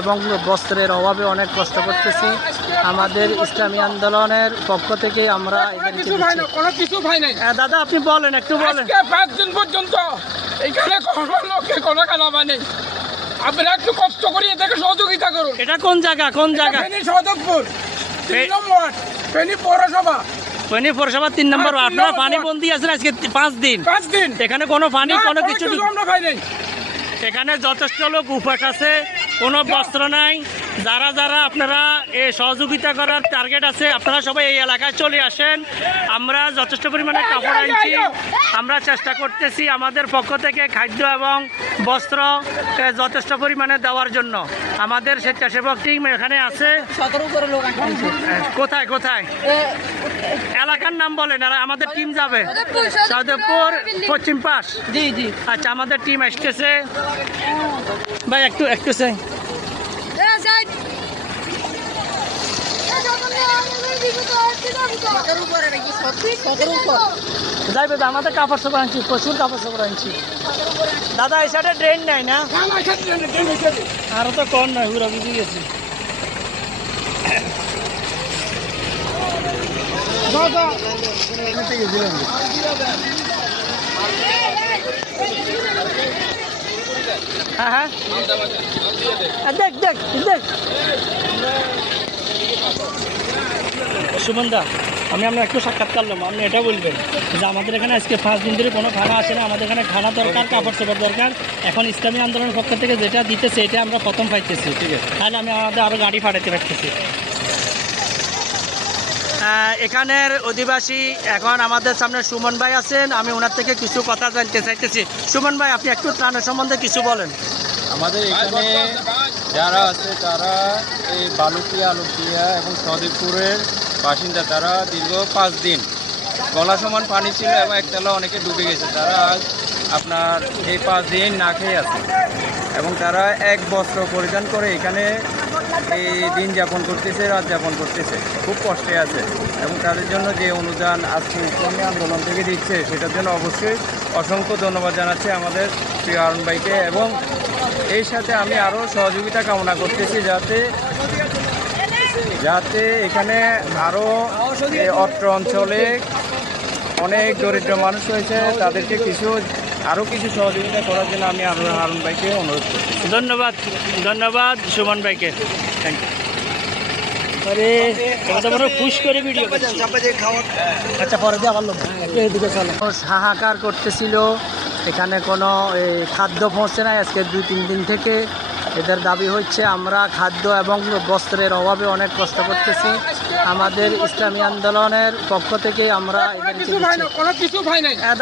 এবং বস্ত্রের অভাবে অনেক কষ্ট করতেছি। আমাদের ইসলামী আন্দোলনের পক্ষ থেকে আমরা দাদা আপনি বলেন, একটু বলেন। 5 দিন পর্যন্ত এখানে কোনো কালামা নেই। আপনারা একটু কষ্ট করে এদেরকে সহযোগিতা করুন। এটা কোন জায়গা? কোন জায়গা? ফেনী সদরপুর 3 নম্বর ফেনী পৌরসভা। ফেনী পৌরসভা 3 নম্বর। আপনারা পানি বন্দি আছেন আজকে 5 দিন। এখানে কোনো পানি কোনো কিছু আমরা পাই নাই। এখানে যথেষ্ট লোক উপাস আছে, কোনো বস্ত্র নাই। যারা যারা আপনারা এই সহযোগিতা করার টার্গেট আছে, আপনারা সবাই এই এলাকায় চলে আসেন। আমরা যথেষ্ট পরিমাণে কাপড় আনছি, আমরা চেষ্টা করতেছি আমাদের পক্ষ থেকে খাদ্য এবং বস্ত্র যথেষ্ট পরিমাণে দেওয়ার জন্য। আমাদের স্বেচ্ছাসেবক টিম এখানে আছে। কোথায় কোথায় এলাকার নাম বলেন, আর আমাদের টিম যাবে। সদরপুর পশ্চিম পাশ। জি জি, আচ্ছা, আমাদের টিম আসতেছে। ভাই একটু একটু চাই যাইবে। আমাদের কাপড় সাপড় আনছি, প্রচুর কাপড় সাপড় আনছি। দাদা এই সাইডে ড্রেন নাই না? আরো তো কম নয়, পুরো বুঝে গেছি। হ্যাঁ হ্যাঁ, দেখ দেখ দেখ সুমন দা, আমি আপনার একটু সাক্ষাৎ করলাম। আপনি এটা বলবেন যে আমাদের এখানে আজকে 5 দিন ধরে কোনো খানা আসে না, আমাদের এখানে খানা দরকার, কাপড় চোপড় দরকার। এখন ইসলামী আন্দোলনের পক্ষ থেকে যেটা দিতেছে এটা আমরা প্রথম পাইতেছি। ঠিক আছে, তাহলে আমি আমাদের আরও গাড়ি পাঠাতে পারতেছি। এখানের অধিবাসী এখন আমাদের সামনে সুমন ভাই আছেন, আমি ওনার থেকে কিছু কথা জানতে চাইতেছি। সুমন ভাই, আপনি একটু ত্রাণের সম্বন্ধে কিছু বলেন। আমাদের এখানে যারা আছে তারা এই বালুকিয়া, আলুকিয়া এবং সদরপুরের বাসিন্দা, তারা দীর্ঘ 5 দিন গলা সমান পানি ছিল এবং একতলা অনেকে ডুবে গেছে। তারা আজ আপনার এই 5 দিন না খেয়ে আছে এবং তারা এক বস্ত্র পরিধান করে এখানে এই দিন যাপন করতেছে, রাত যাপন করতেছে, খুব কষ্টে আছে। এবং তাদের জন্য যে অনুদান আজকে ইসলামী আন্দোলন থেকে দিচ্ছে, সেটার জন্য অবশ্যই অসংখ্য ধন্যবাদ জানাচ্ছি আমাদের প্রিয় আরুন ভাইকে। এবং এই সাথে আমি আরও সহযোগিতা কামনা করতেছি যাতে এখানে আরও অত্র অঞ্চলে অনেক দরিদ্র মানুষ রয়েছে, তাদেরকে আরও কিছু সহযোগিতা করার জন্য আমি আরুন ভাইকে অনুরোধ করছি। ধন্যবাদ, ধন্যবাদ সুমন ভাইকে। Thank you. আরে খুশ করে ভিডিও, আচ্ছা পরে দিয়ে আবার এদিকে চলো। হাহাকার করতেছিল, এখানে কোনো খাদ্য পৌঁছে নাই আজকে 2-3 দিন থেকে। এদের দাবি হচ্ছে আমরা খাদ্য এবং বস্ত্রের অভাবে অনেক কষ্ট করতেছি। আমাদের ইসলামী আন্দোলনের পক্ষ থেকে আমরা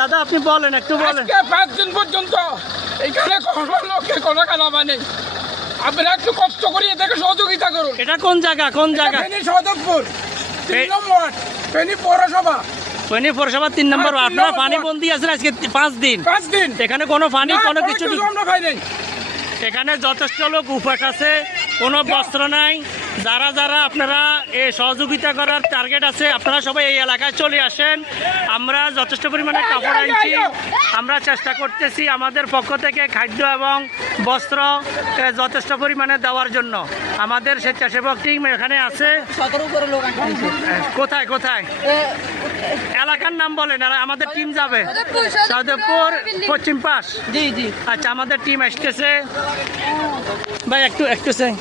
দাদা আপনি বলেন, একটু বলেন। 5 দিন পর্যন্ত এখানে কোনো কালামা নেই। আপনারা একটু কষ্ট করে এদেরকে সহযোগিতা করুন। এটা কোন জায়গা? কোন জায়গা? ফেনী সদরপুর 3 নম্বর ফেনী পৌরসভা। ফেনী পৌরসভা 3 নম্বর। আপনারা পানি বন্দি আছেন আজকে 5 দিন। এখানে কোনো পানি কোনো কিছু আমরা পাই নাই। এখানে যথেষ্ট লোক উপাস আছে, কোনো বস্ত্র নাই। যারা যারা আপনারা এই সহযোগিতা করার টার্গেট আছে, আপনারা সবাই এই এলাকায় চলে আসেন। আমরা যথেষ্ট পরিমাণে কাপড় আনছি, আমরা চেষ্টা করতেছি আমাদের পক্ষ থেকে খাদ্য এবং বস্ত্র যথেষ্ট পরিমাণে দেওয়ার জন্য। আমাদের স্বেচ্ছাসেবক টিম এখানে আছে। কোথায় কোথায় এলাকার নাম বলেন, আর আমাদের টিম যাবে। সদরপুর পশ্চিম পাশ। জি জি, আচ্ছা, আমাদের টিম আসতেছে। ভাই একটু একটু চাই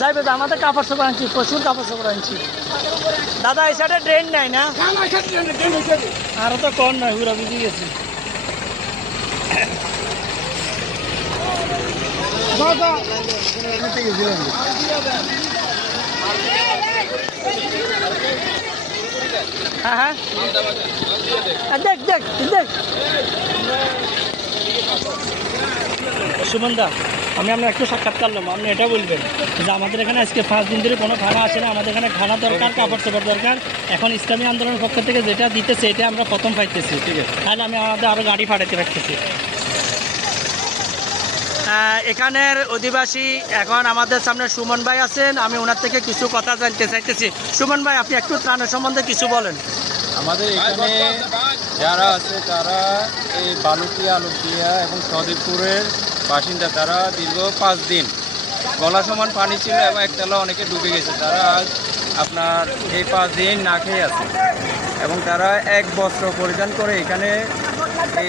যাইবে। আমাদের কাপড় সাপড় আনছি, প্রচুর কাপড় সাপড় আনছি। দাদা এই সাইডে ড্রেন নাই না? আরো তো কম নয়, পুরো বুঝে গেছি। হ্যাঁ হ্যাঁ, দেখ দেখ দেখ সুমন দা, আমি আপনার একটু সাক্ষাৎ করলাম। আপনি এটা বলবেন যে আমাদের এখানে আজকে 5 দিন ধরে কোনো খানা আসে না, আমাদের এখানে খানা দরকার, কাপড় চোপড় দরকার। এখন ইসলামী আন্দোলনের পক্ষ থেকে যেটা দিতেছে এটা আমরা প্রথম পাইতেছি। ঠিক আছে, তাহলে আমি আমাদের আরও গাড়ি পাঠাতে পারতেছি। এখানের অধিবাসী এখন আমাদের সামনে সুমন ভাই আছেন, আমি ওনার থেকে কিছু কথা জানতে চাইতেছি। সুমন ভাই, আপনি একটু ত্রাণের সম্বন্ধে কিছু বলেন। আমাদের এখানে যারা আছে তারা এই বালুকিয়া আলুকিয়া এবং সদীপুরের বাসিন্দা, তারা দীর্ঘ 5 দিন গলা সমান পানি ছিল এবং একতলা অনেকে ডুবে গেছে। তারা আজ আপনার এই 5 দিন না খেয়ে আছে এবং তারা এক বস্ত্র পরিধান করে এখানে এই